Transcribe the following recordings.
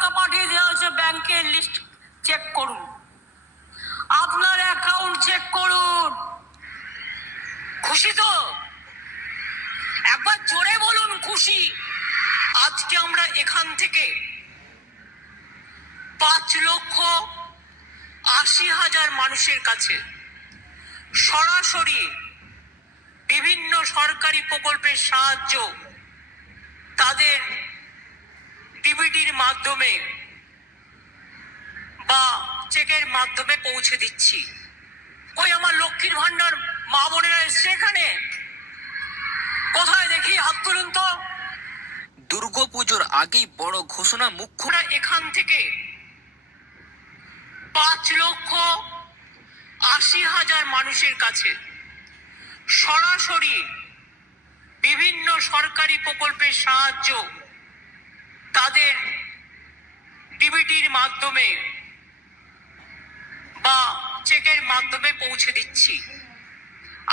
টাকা পাঠিয়ে দেওয়া হয়েছে, ব্যাংকের লিস্ট চেক করুন, আপনার অ্যাকাউন্ট চেক করুন। খুশি তো? একবার জোরে বলুন খুশি। আজকে আমরা এখান থেকে 5,80,000 মানুষের কাছে সরাসরি বিভিন্ন সরকারি প্রকল্পের সাহায্য তাদের ডিবিটির মাধ্যমে বা চেকের মাধ্যমে পৌঁছে দিচ্ছি। ওই আমার লক্ষ্মীর ভান্ডার মা বোনেরা এসছে এখানে, কোথায় দেখি হাত তুলুন তো। দুর্গাপুজোর আগেই বড় ঘোষণা মুখ্যমন্ত্রী। এখান থেকে 5,80,000 মানুষের কাছে সরাসরি বিভিন্ন সরকারি প্রকল্পের সাহায্য তাদের ডিবিটির মাধ্যমে বা চেকের মাধ্যমে পৌঁছে দিচ্ছি।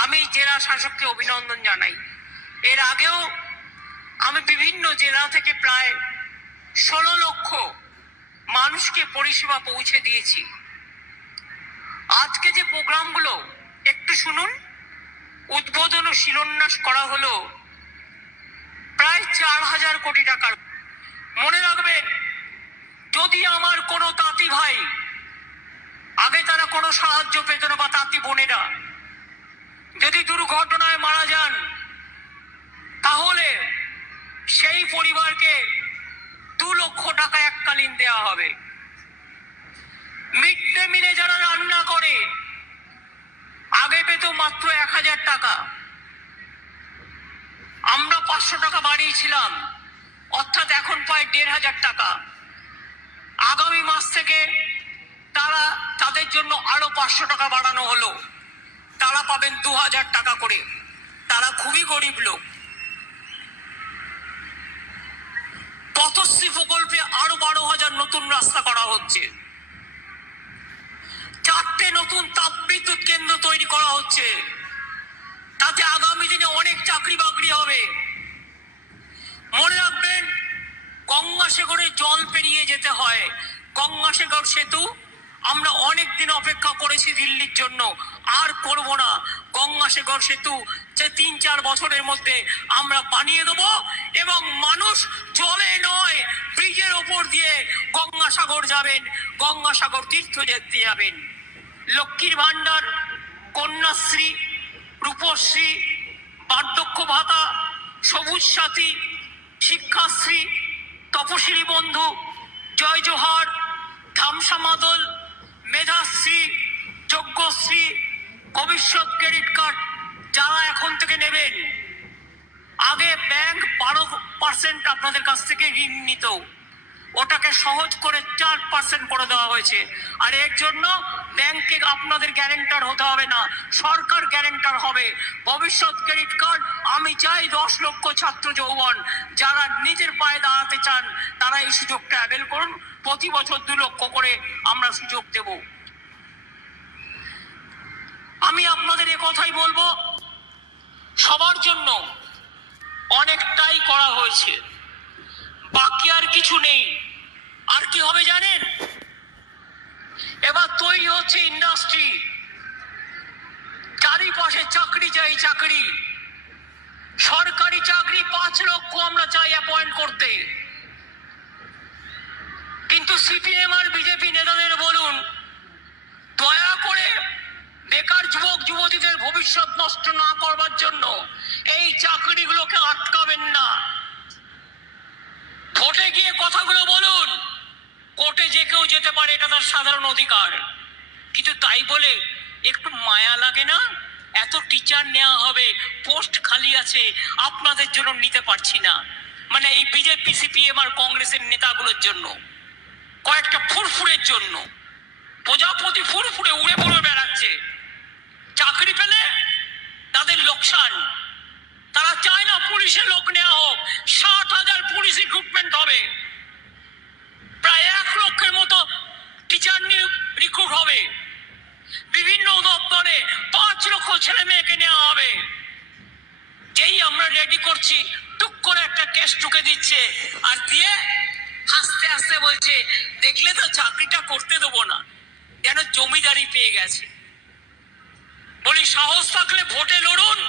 আমি জেলা শাসককে অভিনন্দন জানাই। এর আগেও আমি বিভিন্ন জেলা থেকে প্রায় 16 লক্ষ মানুষকে পরিষেবা পৌঁছে দিয়েছি। আজকে যে প্রোগ্রামগুলো একটু শুনুন। উদ্বোধন ও শিলান্যাস করা হলো প্রায় 4,000 কোটি টাকার। মনে রাখবেন, যদি আমার কোনো তাঁতি ভাই, আগে তারা কোনো সাহায্য পেত না, বা তাঁতি বোনেরা যদি দুর্ঘটনায় মারা যান, তাহলে সেই পরিবারকে 2 লক্ষ টাকা এককালীন দেওয়া হবে। মিড ডে মিলে যারা রান্না করে আগে পেত মাত্র 1,000 টাকা, আমরা 500 টাকা বাড়িয়েছিলাম, অর্থাৎ এখন পায় 1,500 টাকা। আগামী মাস থেকে তাদের জন্য আরো 500 টাকা বাড়ানো হলো, তারা পাবেন 2,000 টাকা করে। তারা খুবই গরিব লোক। পথশ্রী প্রকল্পে আরো 12,000 নতুন রাস্তা করা হচ্ছে। 4টে নতুন তাপবিদ্যুৎ কেন্দ্র তৈরি করা হচ্ছে, তাতে আগামী দিনে অনেক চাকরি বাকরি হবে। মনে রাখবেন, গঙ্গাসাগরে জল পেরিয়ে যেতে হয়। গঙ্গাসাগর সেতু আমরা অনেক দিন অপেক্ষা করেছি দিল্লির জন্য, আর করব না। গঙ্গাসাগর সেতু যে 3-4 বছরের মধ্যে আমরা বানিয়ে দেব, এবং মানুষ জলে নয় ব্রিজের ওপর দিয়ে গঙ্গাসাগর যাবেন, গঙ্গাসাগর তীর্থ যেতে যাবেন। লক্ষ্মীর ভান্ডার, কন্যাশ্রী, রূপশ্রী, বার্ধক্য ভাতা, সবুজ সাথী, শিক্ষাশ্রী, তপশিলি বন্ধু, জয় জোহার, ধামসা মাদল, মেধাশ্রী, যজ্ঞশ্রী, ভবিষ্যৎ ক্রেডিট কার্ড যারা এখন থেকে নেবেন, আগে ব্যাংক 12% আপনাদের কাছ থেকে ঋণ নিত, ওটাকে সহজ করে 4% করে দেওয়া হয়েছে। আর এর জন্য ব্যাংকে আপনাদের গ্যারেন্টার হতে হবে না, সরকার গ্যারেন্টার হবে। ভবিষ্যৎ ক্রেডিট কার্ড আমি চাই 10 লক্ষ ছাত্র যৌবন যারা নিজের পায়ে দাঁড়াতে চান, তারা এই সুযোগটা অ্যাভেল করুন। প্রতি বছর 2 লক্ষ করে আমরা সুযোগ দেব। আমি আপনাদের এ কথাই বলবো, সবার জন্য অনেকটাই করা হয়েছে, বাকি আর কিছু নেই। আর কি হবে জানেন? এবার তৈরি হচ্ছে ইন্ডাস্ট্রি, চারিপাশে চাকরি চাই, চাকরি, সরকারি চাকরি 5 লক্ষ আমরা চাই অ্যাপয়েন্ট করতে। কিন্তু সিপিএম আর বিজেপি নেতাদের বলুন, দয়া করে বেকার যুবক যুবতীদের ভবিষ্যৎ নষ্ট না করবার জন্য এই চাকরিগুলোকে আটকাবেন না। ভোটে গিয়ে কথাগুলো বলুন, কোর্টে যে কেউ যেতে পারে, এটা তার সাধারণ অধিকার। কিন্তু তাই বলে একটু মায়া লাগে না? এত টিচার নেওয়া হবে, পোস্ট খালি আছে, আপনাদের জন্য নিতে পারছি না। মানে এই বিজেপি, সিপিএম আর কংগ্রেসের নেতাগুলোর জন্য, কয়েকটা ফুরফুরের জন্য। প্রজাপতি ফুরফুরে উড়ে উড়ে বেড়াচ্ছে, চাকরি পেলে তাদের লোকসান। তারা চায় না পুলিশে লোক নেওয়া হোক। 60,000 পুলিশ রিক্রুটমেন্ট হবে, প্রায় 1 লক্ষের মতো টিচার রিক্রুট হবে, বিভিন্ন দপ্তরে 5 লক্ষ ছেলে মেয়েকে নেওয়া হবে। যেই আমরা রেডি করছি, টুক করে একটা কেস ঢুকে দিচ্ছে, আর দিয়ে আস্তে আস্তে বলছে দেখলে তো চাকরিটা করতে দেবো না, যেন জমিদারি পেয়ে গেছে। বলি সাহস থাকলে ভোটে লড়ুন,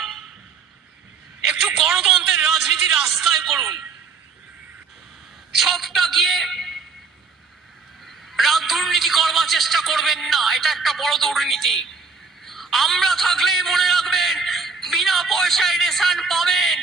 একটু গণতন্ত্রের রাজনীতি রাস্তায় করুন। সবটা গিয়ে দুর্নীতি করবার চেষ্টা করবেন না, এটা একটা বড় দুর্নীতি। আমরা থাকলেই মনে রাখবেন বিনা পয়সায় রেশন পাবেন,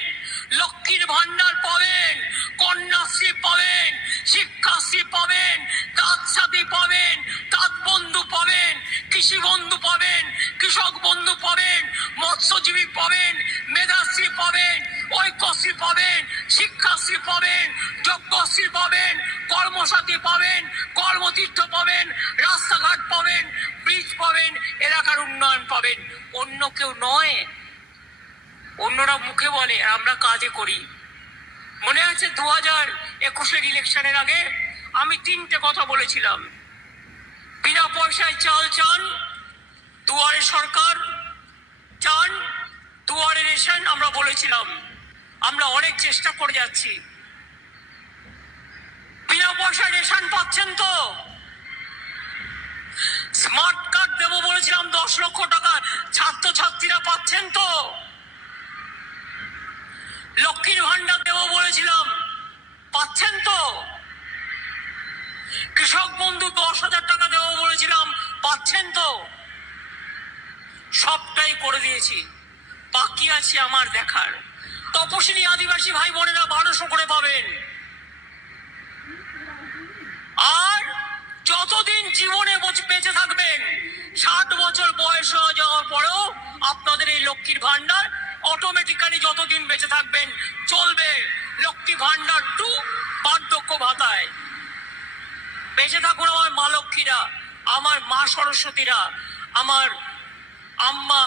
লক্ষ্মীর ভান্ডার পাবেন, কন্যাশ্রী পাবেন, শিক্ষাশ্রী পাবেন, তাঁত সাথী পাবেন, তাঁত বন্ধু পাবেন, কৃষি বন্ধু পাবেন, কৃষক বন্ধু পাবেন, মৎস্যজীবী পাবেন, মেধাশ্রী পাবেন, ঐক্যশ্রী পাবেন, শিক্ষাশ্রী পাবেন, যজ্ঞশ্রী পাবেন, কর্মসাথী পাবেন, কর্মতীর্থ পাবেন, রাস্তাঘাট পাবেন, ব্রিজ পাবেন, এলাকার উন্নয়ন পাবেন। অন্য কেউ নয়, অন্যরা মুখে বলে, আমরা কাজে করি। মনে আছে 2021-এর ইলেকশনের আগে আমি 3টে কথা বলেছিলাম। বিনা পয়সায় চাল চান, দুয়ারে সরকার চান, দুয়ারে রেশন। আমরা বলেছিলাম আমরা অনেক চেষ্টা করে যাচ্ছি। বিনা পয়সায় রেশন পাচ্ছেন তো? স্মার্ট কার্ড দেবো বলেছিলাম 10 লক্ষ টাকা, ছাত্রছাত্রীরা পাচ্ছেন তো? লক্ষ্মীর ভান্ডার দেবো বলেছিলাম, পাচ্ছেন তো? কৃষক বন্ধু 10,000 টাকা দেবো বলেছিলাম, পাচ্ছেন তো? সবটাই করে দিয়েছি, বাকি আছে আমার দেখার। তপশিলি আদিবাসী ভাই বোনেরা 1200 করে পাবেন। আর যতদিন জীবনে বেঁচে থাকবেন, 60 বছর বয়স হয়ে যাওয়ার পরেও আপনাদের এই লক্ষ্মীর ভান্ডার অটোমেটিক্যালি যতদিন বেঁচে থাকবেন চলবে। লক্ষ্মী ভান্ডার 2 বার্ধক্য ভাতায়। বেঁচে থাকুন আমার মা লক্ষ্মীরা, আমার মা সরস্বতীরা, আমার আম্মা,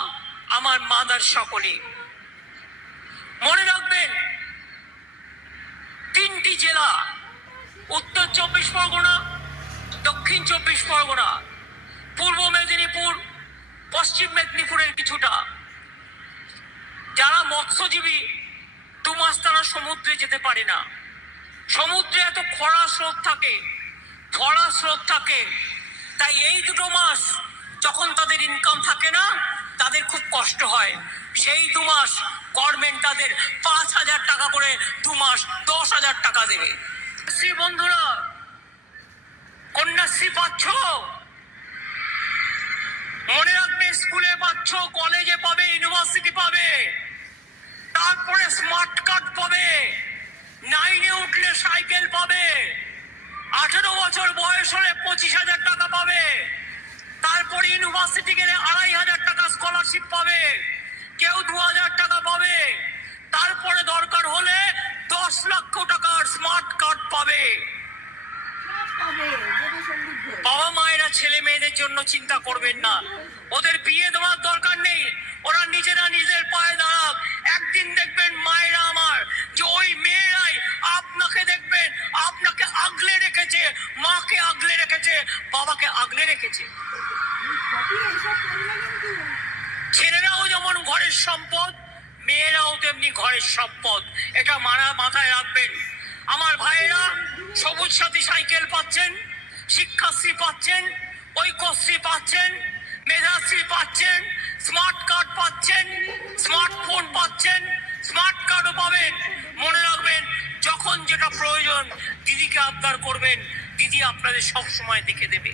আমার মাদার সকলে। মনে রাখবেন 3টি জেলা, উত্তর 24 পরগনা, দক্ষিণ 24 পরগনা, পূর্ব মেদিনীপুর, পশ্চিম মেদিনীপুরের কিছুটা, যারা মৎস্যজীবী 2 মাস তারা সমুদ্রে যেতে পারে না। সমুদ্রে এত খরা স্রোত থাকে, খরা স্রোত থাকে, তাই এই 2 মাস যখন তাদের ইনকাম থাকে না, তাদের খুব কষ্ট হয়। সেই 2 মাস গভর্নমেন্ট তাদের 5,000 টাকা করে 2 মাস 10,000 টাকা দেবে। শ্রী বন্ধুরা, কন্যাশ্রী পাচ্ছ? মনে রাখবে স্কুলে পাচ্ছ, কলেজে পাবে, ইউনিভার্সিটি পাবে, তারপরে স্মার্ট কার্ড পাবে, 9-এ উঠলে সাইকেল পাবে, 18 বছর বয়স হলে 25,000 টাকা পাবে, তারপরে ইউনিভার্সিটি গেলে 2,500 টাকা স্কলারশিপ পাবে, কেউ 2,000 টাকা পাবে, তারপরে দরকার হলে 10 লক্ষ টাকার স্মার্ট কার্ড পাবে। বাবা মায়েরা ছেলে মেয়েদের জন্য চিন্তা করবেন না, ওদের বিয়ে দেওয়ার দরকার নেই, ওরা নিজেরা নিজের পায়ে দাঁড়াক। একদিন দেখবেন মায়েরা আমার, যে ওই মেয়েরাই আপনাকে দেখবেন, আপনাকে আগলে রেখেছে, মাকে আগলে রেখেছে, বাবাকে আগলে রেখেছে। ছেলেরাও যেমন ঘরের সম্পদ, মেয়েরাও তেমনি ঘরের সম্পদ, এটা মাথায় রাখবেন। আমার ভাইয়েরা সবুজ সাথী সাইকেল পাচ্ছেন, শিক্ষাশ্রী পাচ্ছেন, ঐক্যশ্রী পাচ্ছেন, মেধাশ্রী পাচ্ছেন, স্মার্ট কার্ড পাচ্ছেন, স্মার্টফোন পাচ্ছেন, স্মার্ট কার্ডও পাবেন। মনে রাখবেন, যখন যেটা প্রয়োজন দিদিকে আবদার করবেন, দিদি আপনাদের সব সময় দেখে দেবে।